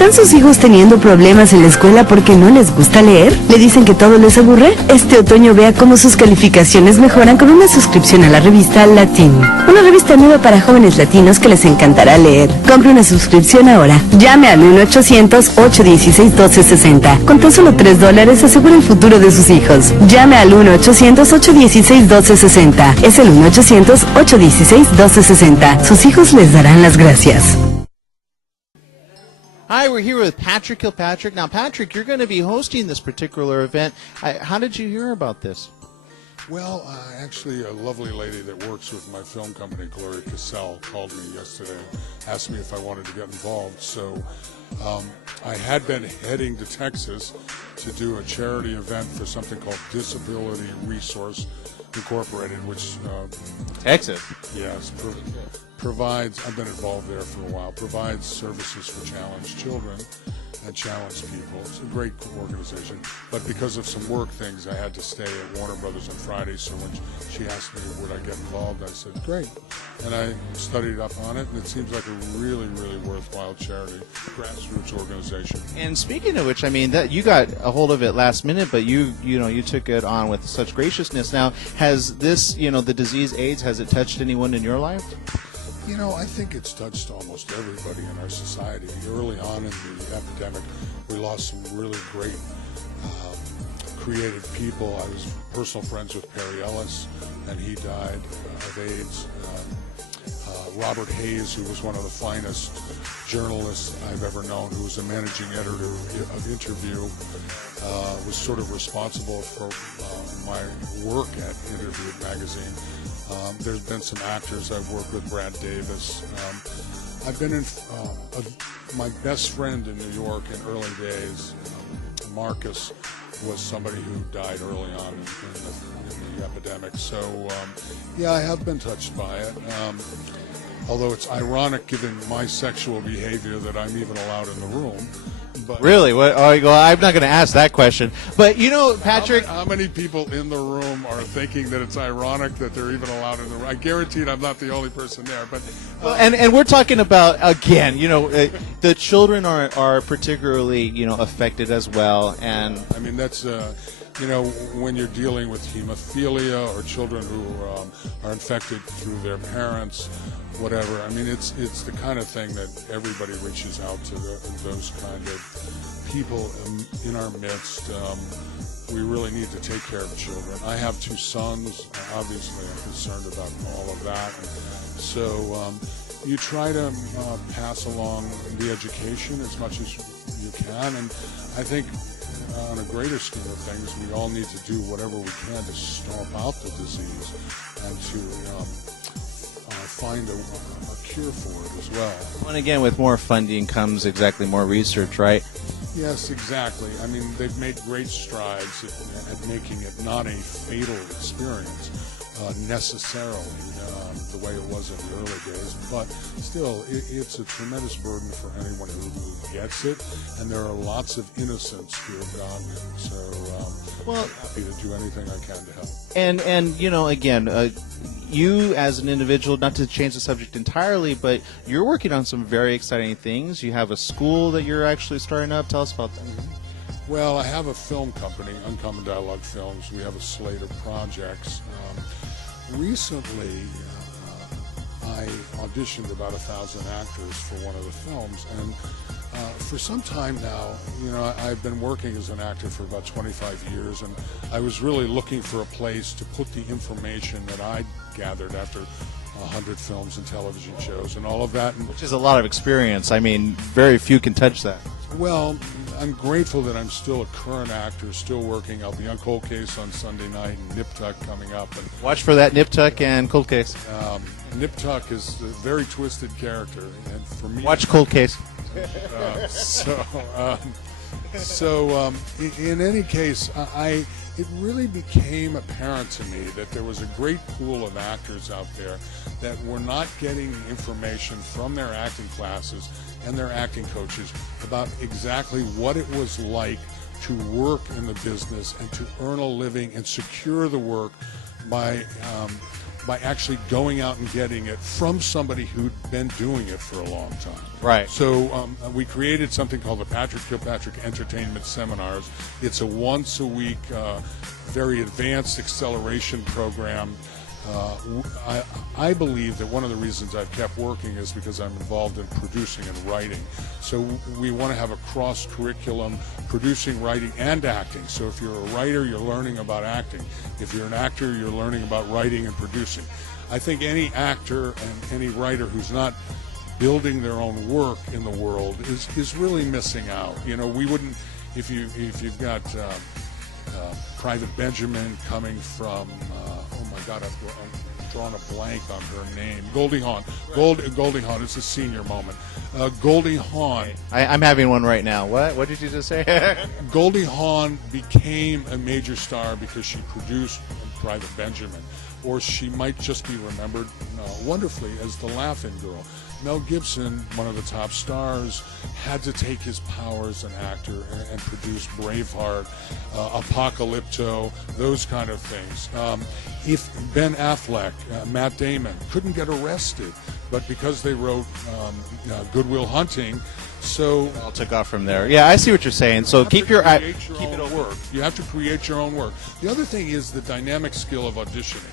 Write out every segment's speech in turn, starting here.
¿Están sus hijos teniendo problemas en la escuela porque no les gusta leer? ¿Le dicen que todo les aburre? Este otoño vea cómo sus calificaciones mejoran con una suscripción a la revista Latín. Una revista nueva para jóvenes latinos que les encantará leer. Compre una suscripción ahora. Llame al 1-800-816-1260. Con tan solo $3 asegura el futuro de sus hijos. Llame al 1-800-816-1260. Es el 1-800-816-1260. Sus hijos les darán las gracias. Hi, we're here with Patrick Kilpatrick. Now, Patrick, you're going to be hosting this particular event. How did you hear about this? Well, actually, a lovely lady that works with my film company, Gloria Cassell, called me yesterday, asked me if I wanted to get involved. So I had been heading to Texas to do a charity event for something called Disability Resource Incorporated, which Texas? Yes, provides, I've been involved there for a while, provides services for challenged children and challenged people. It's a great organization. But because of some work things, I had to stay at Warner Brothers on Friday, so when she asked me would I get involved, I said, great. And I studied up on it, and it seems like a really, really worthwhile charity, grassroots organization. And speaking of which, I mean, that you got a hold of it last minute, but you took it on with such graciousness. Now, has this, the disease AIDS, has it touched anyone in your life? I think it's touched almost everybody in our society. Early on in the epidemic, we lost some really great creative people. I was personal friends with Perry Ellis, and he died of AIDS. Robert Hayes, who was one of the finest journalists I've ever known, who was a managing editor of Interview, was sort of responsible for my work at Interview magazine. There's been some actors I've worked with, Brad Davis. I've been in, my best friend in New York in early days, Marcus, was somebody who died early on in the epidemic. So, yeah, I have been touched by it. Although it's ironic, given my sexual behavior, that I'm even allowed in the room. But really? Well, I'm not going to ask that question. But, Patrick... How many people in the room are thinking that it's ironic that they're even allowed in the room? I guarantee I'm not the only person there. But and we're talking about, again, the children are particularly, affected as well. And I mean, that's... when you're dealing with hemophilia or children who are infected through their parents, whatever. I mean, it's the kind of thing that everybody reaches out to those kind of people in our midst. We really need to take care of children. I have 2 sons. Obviously, I'm concerned about all of that. So you try to pass along the education as much as you can, and I think on a greater scheme of things, we all need to do whatever we can to stomp out the disease and to find a cure for it as well. And again, with more funding comes exactly more research, right? Yes, exactly. I mean, they've made great strides at making it not a fatal experience necessarily the way it was in the early days, but still, it's a tremendous burden for anyone who gets it, and there are lots of innocents who have gotten it. So, I'm happy to do anything I can to help. And again, you as an individual, not to change the subject entirely, but you're working on some very exciting things. You have a school that you're actually starting up. Tell us about that. Well, I have a film company, Uncommon Dialogue Films. We have a slate of projects. Recently, I auditioned about 1,000 actors for one of the films, and for some time now, I've been working as an actor for about 25 years, and I was really looking for a place to put the information that I gathered after 100 films and television shows and all of that. Which is a lot of experience. I mean, very few can touch that. Well, I'm grateful that I'm still a current actor, still working. I'll be on Cold Case on Sunday night, and Nip Tuck coming up. And watch for that, Nip Tuck and Cold Case. Nip Tuck is a very twisted character, and for me, watch Cold Case. In any case, it really became apparent to me that there was a great pool of actors out there that were not getting information from their acting classes and their acting coaches about exactly what it was like to work in the business and to earn a living and secure the work by by actually going out and getting it from somebody who'd been doing it for a long time. Right. So we created something called the Kilpatrick Entertainment Seminars. It's a once-a-week, very advanced acceleration program. I believe that one of the reasons I've kept working is because I'm involved in producing and writing. So we want to have a cross-curriculum, producing, writing, and acting. So if you're a writer, you're learning about acting. If you're an actor, you're learning about writing and producing. I think any actor and any writer who's not building their own work in the world is really missing out. You know, we wouldn't, if you've got Private Benjamin coming from, oh my God, I'm drawing a blank on her name. Goldie Hawn. Goldie Hawn. It's a senior moment. Goldie Hawn. I'm having one right now. What did you just say? Goldie Hawn became a major star because she produced Private Benjamin, or she might just be remembered wonderfully as the Laughing Girl. Mel Gibson, one of the top stars, had to take his power as an actor and produce Braveheart, Apocalypto, those kind of things. If Ben Affleck, Matt Damon couldn't get arrested, but because they wrote Good Will Hunting, so I'll take off from there. Yeah, I see what you're saying. So keep your own work. You have to create your own work. The other thing is the dynamic skill of auditioning.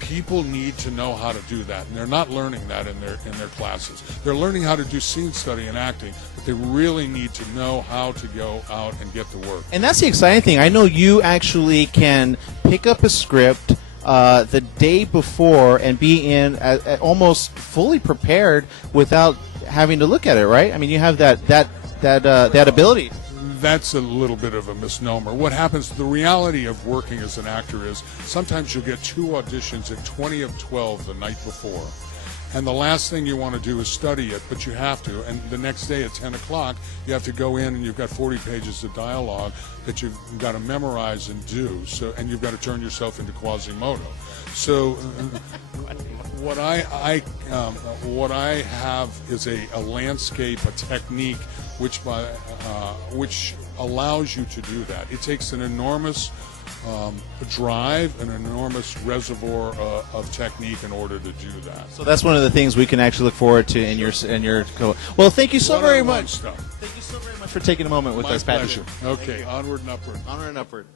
People need to know how to do that, and they're not learning that in their classes. They're learning how to do scene study and acting, but they really need to know how to go out and get the work. And that's the exciting thing. I know you actually can pick up a script the day before and be in almost fully prepared without having to look at it, right? I mean, you have that ability. That's a little bit of a misnomer. What happens, the reality of working as an actor is sometimes you'll get 2 auditions at 20 of 12 the night before. And the last thing you want to do is study it, but you have to. And the next day at 10 o'clock, you have to go in and you've got 40 pages of dialogue that you've got to memorize and do. So, and you've got to turn yourself into Quasimodo. So what I have is a landscape, a technique, which allows you to do that. It takes an enormous drive, an enormous reservoir of technique in order to do that. So that's one of the things we can actually look forward to in your. Well, thank you so very much. Stuff. Thank you so very much for taking a moment with us, Patrick. My pleasure. Okay, onward and upward. Onward and upward.